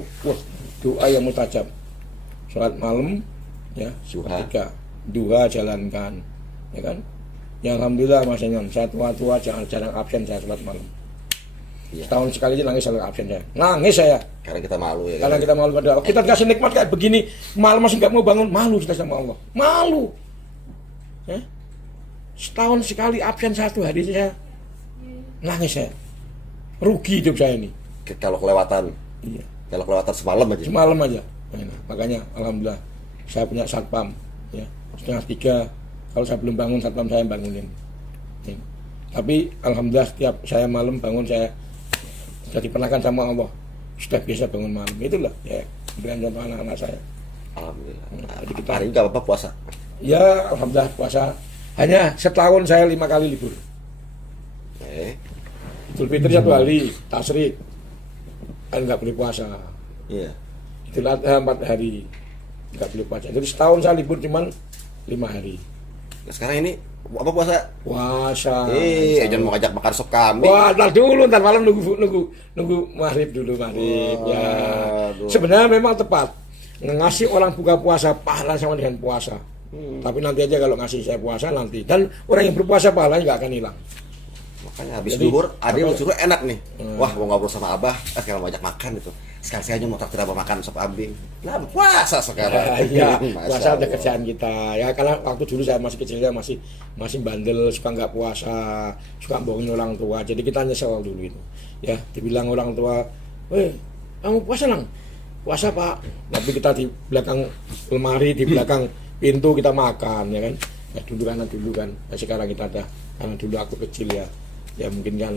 doa yang mustajab. Sholat malam ya, sepertiga duha jalankan, ya kan? Ya alhamdulillah Mas Enyon, saya tua-tua jarang absen saya sholat malam. Iya. Setahun sekali aja nangis selalu absen saya. Nangis saya. Karena kita malu ya. Karena kita malu pada Allah. Kita dikasih nikmat kayak begini, malam masih nggak mau bangun, malu kita sama Allah. Malu. Ya? Setahun sekali absen 1 hari saya nangis saya. Rugi hidup saya ini. Kalau kelewatan, Iya. kalau kelewatan semalam aja. Semalam aja. Nah, makanya alhamdulillah saya punya satpam ya. 2:30 kalau saya belum bangun satpam saya bangunin. Ya. Tapi alhamdulillah setiap saya malam bangun saya sudah diperlakukan sama Allah. Sudah biasa bangun malam. Itulah ya dengan contoh anak-anak saya. Alhamdulillah. Jadi kita Hari ini nggak apa-apa puasa. ya alhamdulillah puasa. Hanya setahun saya 5 kali libur. Idul Fitri 1 hari, Tasyrik kan nggak boleh puasa. Iya. Idul Adha 4 hari nggak boleh puasa. Jadi setahun saya libur cuman 5 hari. Nah, sekarang ini apa puasa? Puasa. Jangan mau ngajak makan sop kambing. Wah, ntar malam nunggu maghrib dulu maghrib. Ya. Waduh. Sebenarnya memang tepat ngasih orang buka puasa pahala sama dengan puasa. Tapi nanti aja kalau ngasih saya puasa nanti, dan orang yang berpuasa pahalanya nggak akan hilang. Makanya habis Jadi, duhur, ada yang apa- suruh enak nih. Wah, mau ngobrol sama Abah, sekarang mau ajak makan itu. Sekarang saya aja mau traktir Abah makan sop kambing. Nah, puasa sekarang. Iya, Masya puasa ada Allah. kerjaan kita. Ya karena waktu dulu saya masih kecil, saya masih bandel, suka nggak puasa, suka bohongin orang tua. Jadi kita nyesel dulu itu. Ya, dibilang orang tua, kamu puasa lang? Puasa Pak. Tapi kita di belakang lemari, di belakang pintu kita makan, ya kan? Ya dulu kan. Ya, sekarang kita ada. Karena dulu aku kecil ya. Ya mungkin kan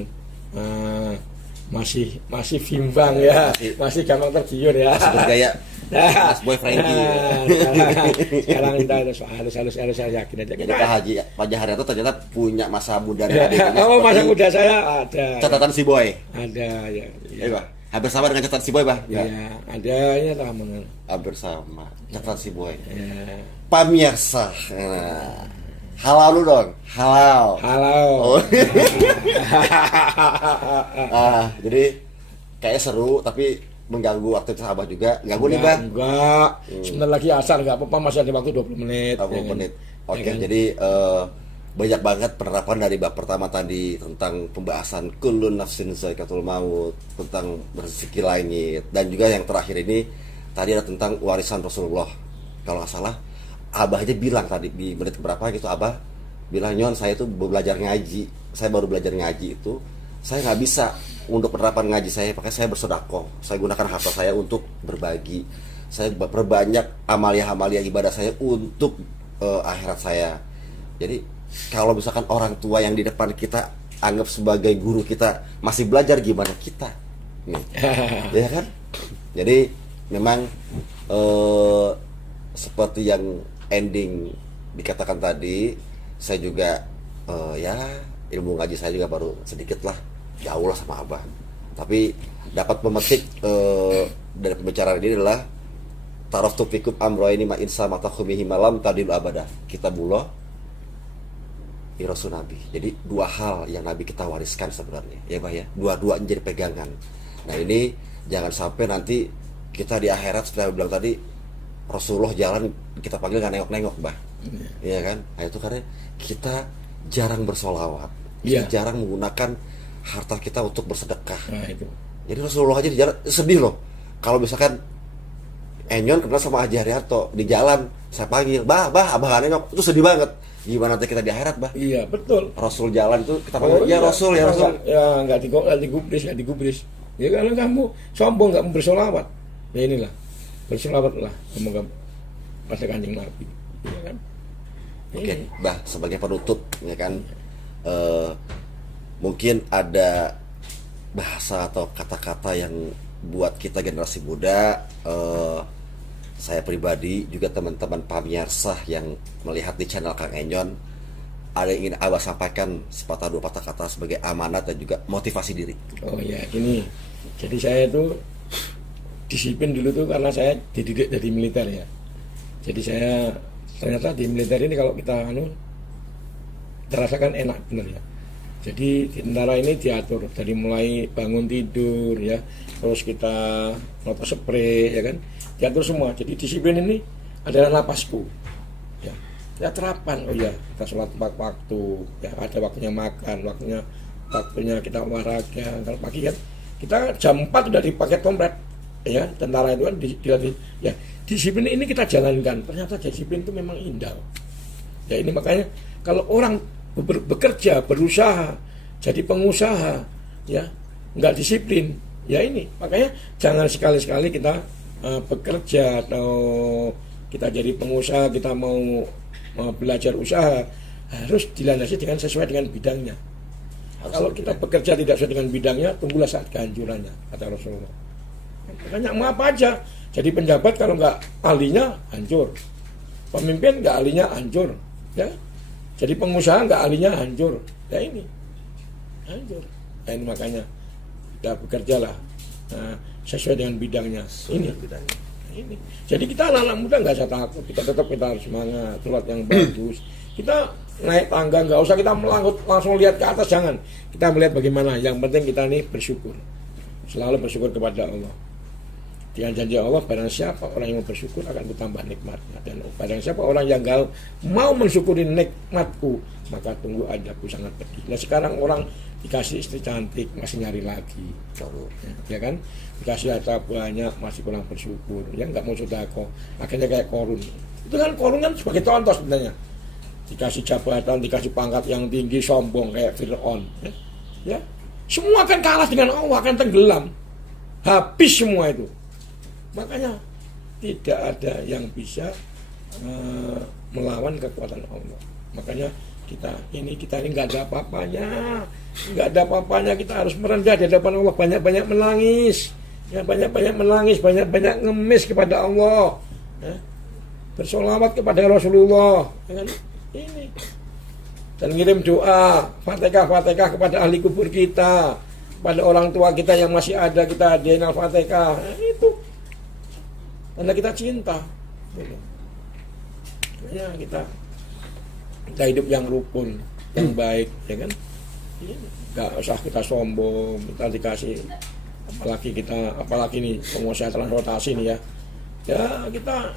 masih bimbang ya, masih gampang tergiur ya. Masih bergaya Mas Boy Frankie. Sekarang kita harus yakin aja. Jadi Pak Haji Haryanto ternyata punya masa muda Ya, dan adiknya oh, masa seperti muda saya ada. catatan si Boy. Ada ya. Iya, Pak. Hampir sama dengan catatan si Boy, Pak. Ya, ada ya sama. Hampir sama. Catatan si Boy. Ya. Pemirsa. Nah, halal lu dong. Halal. Halo. Oh. Jadi kayak seru tapi mengganggu aktivitas Abah juga. Ganggu nih, Bang. Enggak. Sebentar lagi asar enggak apa-apa, masih ada waktu 20 menit. 20 ya kan? menit. Oke, Ya kan? jadi banyak banget penerapan dari bab pertama tadi tentang pembahasan kullun nafsin zaikatul maut, tentang rezeki langit, dan juga yang terakhir ini tadi ada tentang warisan Rasulullah. Kalau nggak salah, Abah aja bilang tadi di menit berapa gitu, Abah bilang, Nyon, saya tuh baru belajar ngaji. Saya baru belajar ngaji itu, saya nggak bisa untuk penerapan ngaji saya, makanya saya bersedekah. Saya gunakan harta saya untuk berbagi. Saya perbanyak amalia-amalia ibadah saya untuk akhirat saya. Jadi kalau misalkan orang tua yang di depan kita anggap sebagai guru kita masih belajar, gimana kita nih? Ya kan? Jadi memang seperti yang ending dikatakan tadi, saya juga ya ilmu ngaji saya juga baru sedikit lah, jauh lah sama Abah. Tapi dapat memetik dari pembicaraan ini adalah taraftu fikum amroini ma insa matahumihi malam tadil abada, kitabullah Rasul Nabi. Jadi dua hal yang Nabi kita wariskan sebenarnya, ya Bah ya. Dua-duanya jadi pegangan. Nah ini jangan sampai nanti kita di akhirat seperti yang bilang tadi, Rasulullah jalan kita panggil nggak nengok-nengok, Bah. Iya kan? Nah itu karena kita jarang bersolawat, Iya. kita jarang menggunakan harta kita untuk bersedekah. Nah, itu. Jadi Rasulullah aja di jalan sedih loh. Kalau misalkan Enyon kenal sama Haji Haryanto di jalan, saya panggil, Abah nengok, itu sedih banget. Gimana nanti kita di akhirat, Bah? Iya, betul. Rasul jalan itu kita panggil, ya Rasul, ya Rasul. Ya, enggak digubris. Ya kalau kamu sombong nggak bersolawat, ya inilah bersolawatlah semoga pada Kanjeng Nabi, ya kan? Oke, Bah, sebagai penutup, ya kan, mungkin ada bahasa atau kata-kata yang buat kita generasi muda, saya pribadi juga teman-teman pamirsah yang melihat di channel Kang Enyon, ada yang ingin Abah sampaikan sepatah dua patah kata sebagai amanat dan juga motivasi diri. Oh ya, gini. Jadi saya itu disiplin dulu tuh karena saya dididik dari militer ya. Jadi saya ternyata di militer ini kalau kita terasakan enak bener ya. Jadi di tentara ini diatur dari mulai bangun tidur ya, terus kita noto spray ya kan, diatur semua. Jadi disiplin ini adalah napasku ya. Ya terapan, oh ya kita sholat tepat waktu ya, ada waktunya makan, waktunya kita olahraga. Kalau pagi kan kita jam 4 sudah dipakai tompret ya, tentara itu kan dilatih ya. Disiplin ini kita jalankan, ternyata disiplin itu memang indah ya. Ini makanya kalau orang bekerja, berusaha jadi pengusaha ya nggak disiplin ya, ini makanya jangan sekali-sekali kita bekerja atau kita jadi pengusaha, kita mau belajar usaha harus dilandasi dengan sesuai dengan bidangnya. Kalau kita bekerja tidak sesuai dengan bidangnya, tunggulah saat kehancurannya, kata Rasulullah. Makanya mau apa aja, jadi penjabat kalau nggak ahlinya hancur, pemimpin nggak ahlinya hancur ya. Jadi pengusaha nggak ahlinya hancur, ya ini hancur. Ya ini makanya kita bekerjalah sesuai dengan bidangnya. Ini bidangnya. Ini. Jadi kita anak-anak muda nggak usah takut, kita tetap kita harus semangat, sholat yang bagus. Kita naik tangga nggak usah kita langsung lihat ke atas, jangan. Kita melihat bagaimana. Yang penting kita ini bersyukur, selalu bersyukur kepada Allah. Dengan janji Allah, barang siapa orang yang bersyukur akan bertambah nikmatnya, dan barang siapa orang yang gak mau mensyukuri nikmatku, maka tunggu ajaku sangat pedih. Nah sekarang orang dikasih istri cantik masih nyari lagi, ya kan? Dikasih harta banyak masih kurang bersyukur, ya nggak mau sedekah, akhirnya kayak Korun. Itu kan Korun kan sebagai contoh sebenarnya. Dikasih jabatan, dikasih pangkat yang tinggi, sombong kayak Fir'aun, ya. Semua akan kalah dengan Allah, akan tenggelam, habis semua itu. Makanya tidak ada yang bisa melawan kekuatan Allah. Makanya kita ini nggak ada apa-apanya, kita harus merendah di hadapan Allah, banyak-banyak menangis, ya banyak-banyak ngemis kepada Allah, ya. Bersolawat kepada Rasulullah, ya kan? Ini dan ngirim doa Fatihah kepada ahli kubur kita, pada orang tua kita yang masih ada, kita hadiahin Al-Fatihah, itu karena kita cinta, ya kita hidup yang rukun, yang baik, ya kan? Gak usah kita sombong, kita dikasih, apalagi nih pengusaha transportasi nih ya. Ya kita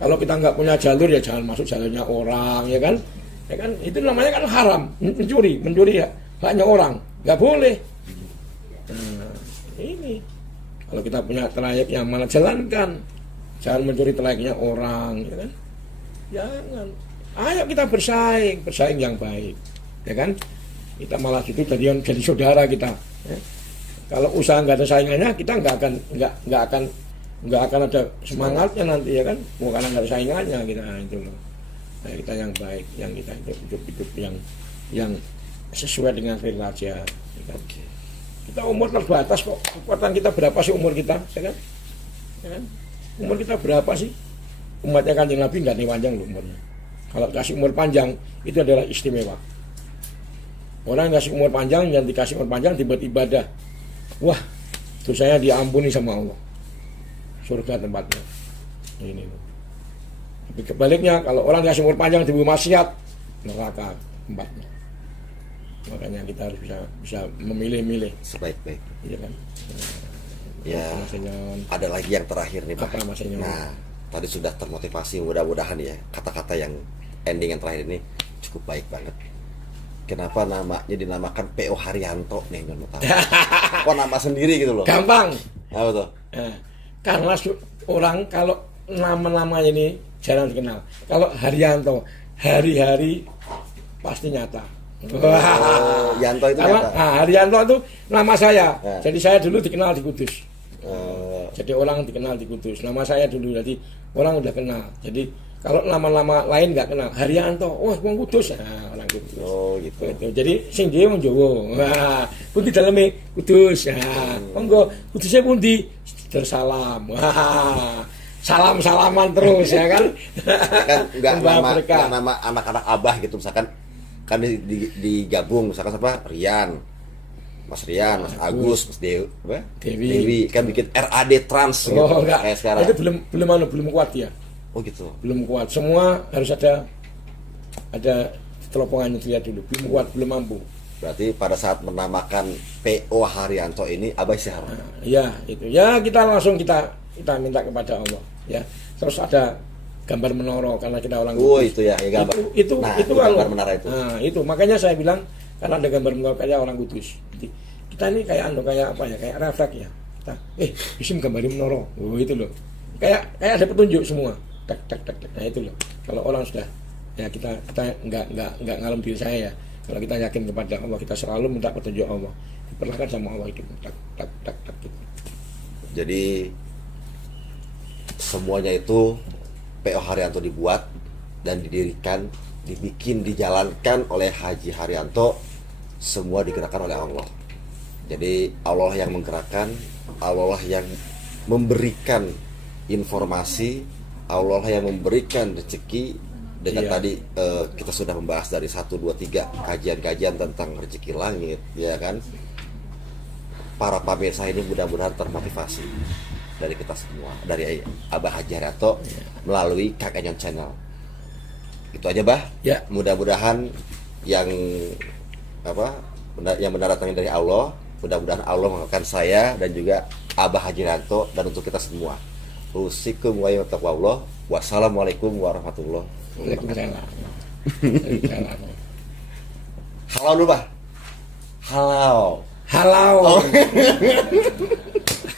kalau kita nggak punya jalur ya jangan masuk jalurnya orang, ya kan? Ya kan? Itu namanya kan haram, mencuri ya, haknya orang, nggak boleh. Nah, ini kalau kita punya trayek yang mana jalankan. Jangan mencuri trayeknya orang, ya kan? Jangan. Ayo kita bersaing yang baik, ya kan? Kita malah gitu jadi saudara kita. Ya. Kalau usaha nggak ada saingannya, kita nggak akan ada semangatnya nanti, ya kan? Bukan karena nggak ada saingannya kita itu loh. Nah, kita yang baik, yang kita hidup yang sesuai dengan raja. Ya kan? Kita umur terbatas kok. Kekuatan kita berapa sih umur kita, ya kan? Ya kan? Umur kita berapa sih? Umatnya Kanjeng Nabi nggak panjang loh umurnya. Kalau kasih umur panjang itu adalah istimewa. Orang yang kasih umur panjang, yang dikasih umur panjang dibuat ibadah, wah dosanya diampuni sama Allah, surga tempatnya. Ini. Tapi kebaliknya kalau orang dikasih umur panjang dibuat maksiat, neraka tempatnya. Makanya kita harus bisa memilih-milih sebaik-baik. Iya kan? Ya, ada lagi yang terakhir nih, Pak. Nah, tadi sudah termotivasi, mudah-mudahan ya kata-kata yang ending yang terakhir ini cukup baik banget. Kenapa namanya dinamakan P.O. Haryanto nih, nggak tahu. Kok nama sendiri gitu loh? Gampang. Apa tuh? Karena orang kalau nama-namanya ini jarang dikenal. Kalau Haryanto, hari-hari pasti nyata. Wah. Yanto itu Karena, apa? Haryanto itu nama saya. Ya. Jadi saya dulu dikenal di Kudus. Oh, Jadi orang dikenal di Kudus. Nama saya dulu, jadi orang udah kenal. Jadi kalau nama-nama lain nggak kenal, Haryanto, wah orang Kudus, orang Kudus. oh gitu. Gitu. Jadi sing dhewe wong Jawa. Wah, pundi daleme Kudus. Monggo Kudusnya pundi? Tersalam. Wah. Salam-salaman terus ya kan. Ya kan Membawa nggak berkah. nama anak-anak abah gitu misalkan kan digabung misalkan siapa Rian, Mas Rian, Mas Agus, Mas Dewi. kan bikin RAD Trans gitu Oh enggak. kayak sekarang. Itu belum kuat ya. Oh gitu. Belum kuat. Semua harus ada telopongannya dia dulu. Belum kuat, belum mampu. Berarti pada saat menamakan PO Haryanto ini abah siar. Ya itu. Ya kita langsung kita minta kepada Allah. Ya. Terus ada gambar menara karena kita orang Oh Kudus. itu ya, gambar. Itu Nah, itu gambar kalau menara itu. Nah, itu makanya saya bilang karena ada gambar menara kayak orang Kudus. Jadi, kita ini kayak apa ya? Kayak refleks ya. Kita bisa gambarin menara. Oh itu loh. Kayak ada petunjuk semua. Tak. Nah itu loh. Kalau orang sudah ya kita nggak ngalem diri saya ya. Kalau kita yakin kepada Allah, kita selalu minta petunjuk Allah. Diperlakukan sama Allah itu. Tak gitu. Jadi semuanya itu PO Haryanto dibuat dan didirikan, dijalankan oleh Haji Haryanto, semua digerakkan oleh Allah. Jadi Allah yang menggerakkan, Allah yang memberikan informasi, Allah yang memberikan rezeki. Dengan tadi kita sudah membahas dari 1, 2, 3 kajian-kajian tentang rezeki langit, ya kan? Para pemirsa ini mudah-mudahan termotivasi dari kita semua, dari Abah Haji Haryanto melalui Kang Enyon Channel. Itu aja, Bah. Ya. Mudah-mudahan yang benar datangnya dari Allah, mudah-mudahan Allah mengangkat saya dan juga Abah Haji Haryanto dan untuk kita semua. Usikum wa taqwallah. Wassalamualaikum warahmatullahi wabarakatuh. Halo dulu, Bah. Halo. Halau.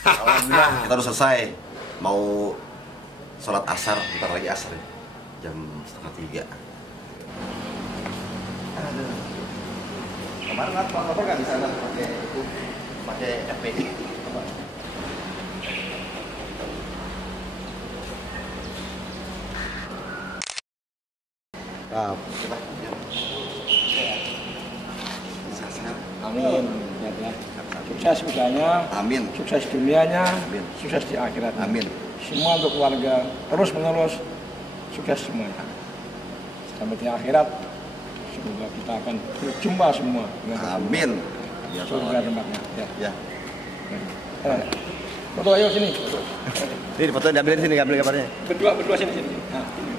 Alhamdulillah kita udah selesai. Mau sholat asar, bentar lagi asar ya. Jam 2:30. Aduh. Kemarin apa nggak bisa pakai FPI? Coba. Amin. Ya. Sukses mudanya. Amin. Sukses dunianya. Amin. Sukses di akhirat. Amin. Semua untuk keluarga terus menerus sukses semuanya. Sampai di akhirat semoga kita akan berjumpa semua. Amin. Surga tempatnya. Ya. Ya. Foto ayo sini. Ini foto diambilin sini, ngambil gambarnya. Berdua sini. Nah, ini.